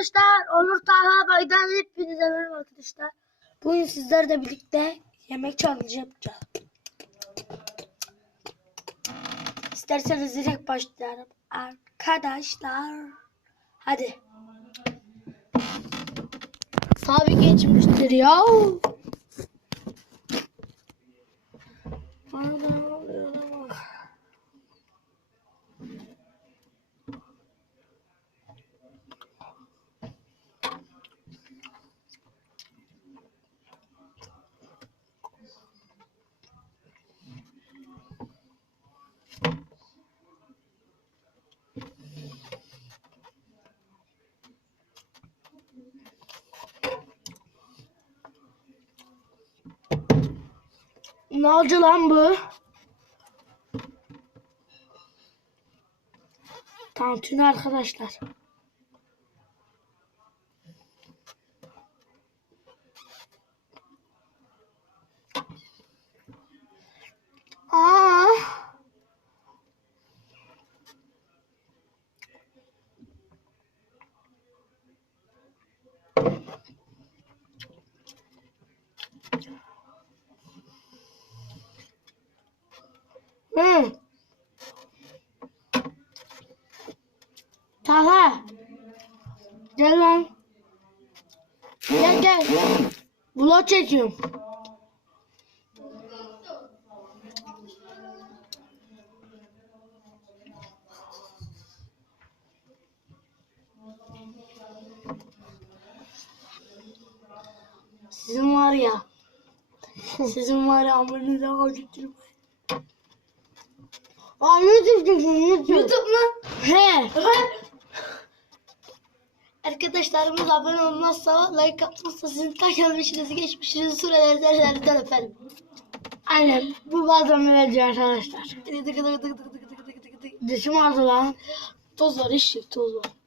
arkadaşlar. Onur Taha Bay'dan hepinize merhaba arkadaşlar. Bugün sizlerle birlikte yemek challenge yapacağız. İsterseniz direkt başlayalım. Arkadaşlar. Hadi. Tabii geçmiştir ya. Bana ne oluyor Ne oldu lan bu? Tantuni arkadaşlar. Aa. Hı. Taha. Gel lan. Gel gel. Vlog çekiyorum. Sizin var ya. Sizin var ya amınıza koydum. Aa YouTube çekiyorum YouTube. YouTube mu? He. Arkadaşlarımız abone olmazsa, like atmazsa sizin ta gelmişinizi geçmişinizi süreler derlerden efendim. Aynen. Bu bazen öyle arkadaşlar. Dişim ağrıdı lan. Toz var eşek toz var.